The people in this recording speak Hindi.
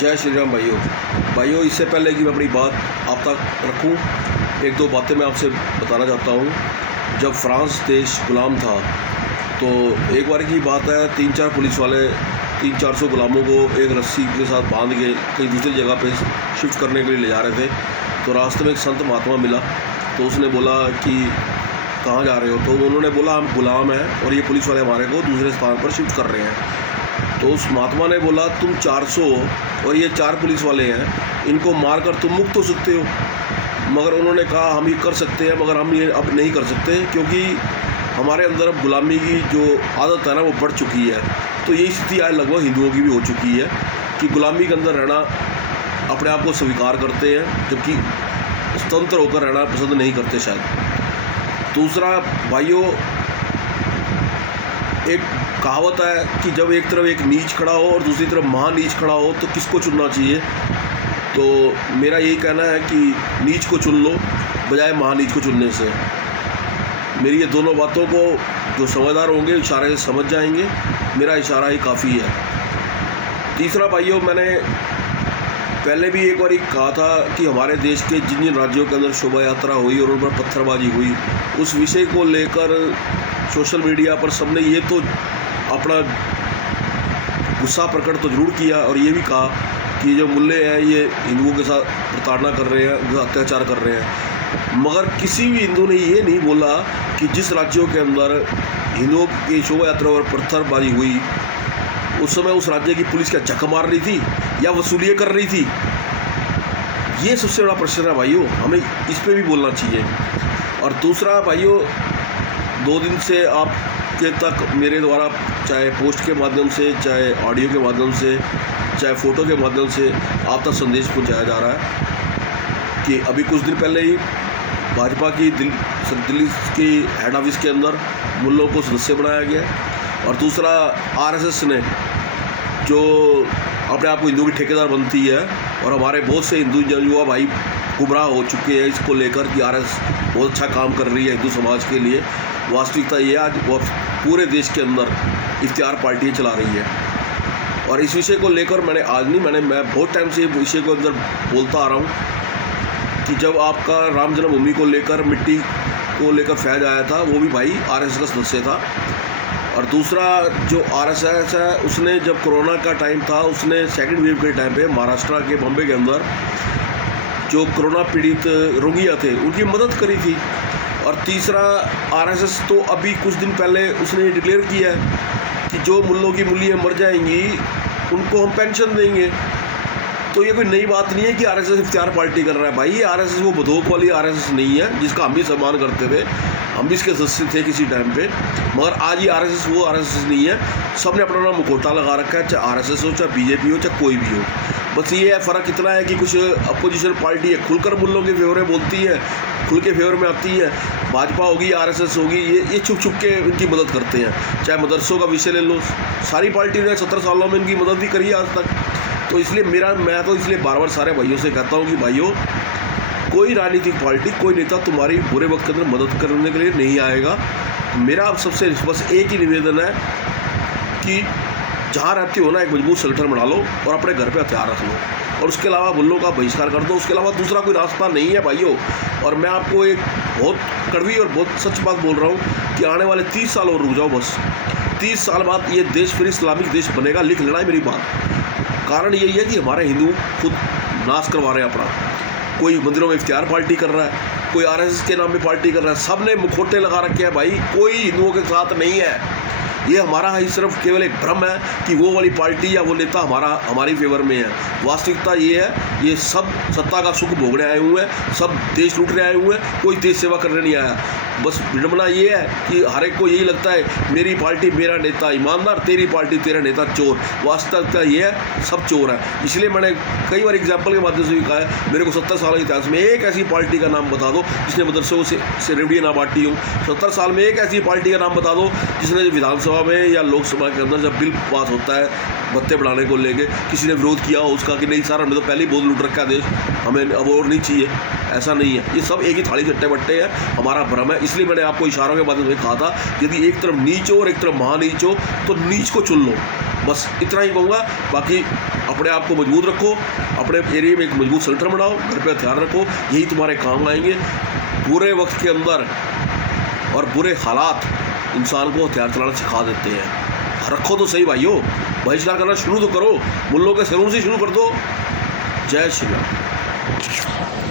जय श्री राम भाइयों। भाइयों, इससे पहले कि मैं अपनी बात आप तक रखूं, एक दो बातें मैं आपसे बताना चाहता हूं। जब फ्रांस देश गुलाम था तो एक बार की बात है, 3-4 पुलिस वाले 300-400 गुलामों को एक रस्सी के साथ बांध के कहीं दूसरी जगह पे शिफ्ट करने के लिए ले जा रहे थे। तो रास्ते में एक संत महात्मा मिला, तो उसने बोला कि कहाँ जा रहे हो? तो उन्होंने बोला हम गुलाम हैं और ये पुलिस वाले हमारे को दूसरे स्थान पर शिफ्ट कर रहे हैं। तो उस महात्मा ने बोला तुम 400 और ये 4 पुलिस वाले हैं, इनको मारकर तुम मुक्त हो सकते हो। मगर उन्होंने कहा हम ये कर सकते हैं, मगर हम ये अब नहीं कर सकते क्योंकि हमारे अंदर अब गुलामी की जो आदत है ना वो बढ़ चुकी है। तो यही स्थिति आज लगभग हिंदुओं की भी हो चुकी है कि गुलामी के अंदर रहना अपने आप को स्वीकार करते हैं, जबकि स्वतंत्र होकर रहना पसंद नहीं करते शायद। दूसरा भाइयों, एक कहावत है कि जब एक तरफ एक नीच खड़ा हो और दूसरी तरफ महानीच खड़ा हो तो किसको चुनना चाहिए? तो मेरा यही कहना है कि नीच को चुन लो बजाय महानीच को चुनने से। मेरी ये दोनों बातों को जो समझदार होंगे इशारे से समझ जाएंगे, मेरा इशारा ही काफ़ी है। तीसरा भाइयों, मैंने पहले भी एक बार कहा था कि हमारे देश के जिन जिन राज्यों के अंदर शोभा यात्रा हुई और उन पर पत्थरबाजी हुई, उस विषय को लेकर सोशल मीडिया पर सबने ये तो अपना गुस्सा प्रकट तो जरूर किया और ये भी कहा कि जो मुल्ले हैं ये हिंदुओं के साथ प्रताड़ना कर रहे हैं, अत्याचार कर रहे हैं। मगर किसी भी हिंदू ने ये नहीं बोला कि जिस राज्यों के अंदर हिंदुओं की शोभा यात्रा और पत्थरबाजी हुई उस समय उस राज्य की पुलिस क्या झक मार रही थी या वसूलियाँ कर रही थी? ये सबसे बड़ा प्रश्न है भाइयों, हमें इस पे भी बोलना चाहिए। और दूसरा भाइयों, 2 दिन से आपके तक मेरे द्वारा चाहे पोस्ट के माध्यम से, चाहे ऑडियो के माध्यम से, चाहे फ़ोटो के माध्यम से आप तक संदेश पहुंचाया जा रहा है कि अभी कुछ दिन पहले ही भाजपा की दिल्ली की हेड ऑफिस के अंदर मुल्लों को सदस्य बनाया गया। और दूसरा, आरएसएस ने जो अपने आप को हिंदू की ठेकेदार बनती है और हमारे बहुत से हिंदू युवा भाई गुमराह हो चुके हैं इसको लेकर कि आरएसएस बहुत अच्छा काम कर रही है हिंदू समाज के लिए। वास्तविकता ये आज वो पूरे देश के अंदर इख्तियार पार्टियाँ चला रही है। और इस विषय को लेकर मैं बहुत टाइम से विषय को अंदर बोलता आ रहा हूँ कि जब आपका राम जन्मभूमि को लेकर मिट्टी को लेकर फैज आया था, वो भी भाई आरएसएस का सदस्य था। और दूसरा, जो आरएसएस है उसने जब कोरोना का टाइम था उसने सेकंड वेव के टाइम पे महाराष्ट्र के बॉम्बे के अंदर जो कोरोना पीड़ित रोगियाँ थे उनकी मदद करी थी। और तीसरा, आरएसएस तो अभी कुछ दिन पहले उसने ये डिक्लेयर किया है कि जो मुल्लों की मुल्लियाँ मर जाएंगी उनको हम पेंशन देंगे। तो ये कोई नई बात नहीं है कि आरएसएस इख्तियार पार्टी कर रहा है। भाई ये आरएसएस वो बदोक वाली आरएसएस नहीं है जिसका हम भी सम्मान करते थे, हम भी इसके सदस्य थे किसी टाइम पे। मगर आज ये आरएसएस वो आरएसएस नहीं है। सब ने अपना मुखौटा लगा रखा है, चाहे आरएसएस हो, चाहे बीजेपी हो, चाहे कोई भी हो। बस ये है फ़र्क इतना है कि कुछ अपोजिशन पार्टी है खुलकर मुल्लों के फेवर में बोलती है, खुल के फेवर में आती है। भाजपा होगी, आरएसएस होगी, ये छुप छुप के इनकी मदद करते हैं। चाहे मदरसों का विषय ले लो, सारी पार्टी ने 17 सालों में इनकी मदद ही करी है आज तक। तो इसलिए मैं तो इसलिए बार बार सारे भाइयों से कहता हूँ कि भाइयों, कोई राजनीतिक पार्टी, कोई नेता तुम्हारी बुरे वक्त के अंदर मदद करने के लिए नहीं आएगा। मेरा आप सबसे बस एक ही निवेदन है कि जहाँ रहते हो ना एक मजबूत संगठन बना लो और अपने घर पे हथियार रख लो, और उसके अलावा मुल्लों का बहिष्कार कर दो। उसके अलावा दूसरा कोई रास्ता नहीं है भाइयों। और मैं आपको एक बहुत कड़वी और बहुत सच बात बोल रहा हूँ कि आने वाले 30 साल और रुक जाओ बस। 30 साल बाद ये देश फिर इस्लामिक देश बनेगा, लिख लेना है मेरी बात। कारण यही है कि हमारे हिंदू खुद नाश करवा रहे हैं अपना। कोई मंदिरों में इख्तियार पार्टी कर रहा है, कोई आरएसएस के नाम पे पार्टी कर रहा है, सब ने मुखौटे लगा रखे हैं भाई, कोई हिंदुओं के साथ नहीं है। ये हमारा ही सिर्फ केवल एक भ्रम है कि वो वाली पार्टी या वो नेता हमारी फेवर में है। वास्तविकता ये है, ये सब सत्ता का सुख भोगने आए हुए हैं, सब देश लूटने आए हुए हैं, कोई देश सेवा करने नहीं आया। बस विडंबना ये है कि हर एक को यही लगता है मेरी पार्टी मेरा नेता ईमानदार, तेरी पार्टी तेरा नेता चोर। वास्तविकता ये है सब चोर है। इसलिए मैंने कई बार एग्जाम्पल के माध्यम से भी कहा है, मेरे को 70 साल के इतिहास में एक ऐसी पार्टी का नाम बता दो जिसने मदरसों से रेवड़ियाँ ना बांटी हो। 70 साल में एक ऐसी पार्टी का नाम बता दो जिसने विधानसभा में या लोकसभा के अंदर जब बिल पास होता है भत्ते बढ़ाने को लेके किसी ने विरोध किया हो उसका कि नहीं सर हमने तो पहले ही बहुत लूट रखा है देश, हमें अब और नहीं चाहिए। ऐसा नहीं है, ये सब एक ही थाली चट्टे बट्टे हैं, हमारा भ्रम है। इसलिए मैंने आपको इशारों के माध्यम से कहा था यदि एक तरफ नीच हो और एक तरफ महानीच हो तो नीच को चुन लो। बस इतना ही कहूँगा। बाकी अपने आप को मजबूत रखो, अपने एरिया में एक मजबूत सेंटर बनाओ, घर पे हथियार रखो, यही तुम्हारे काम आएंगे। बुरे वक्त के अंदर और बुरे हालात इंसान को हथियार चलाना सिखा देते हैं। रखो तो सही भाइयों, बहिष्कार करना शुरू तो करो, मुल्लों के सैलून से शुरू कर दो। जय श्री राम।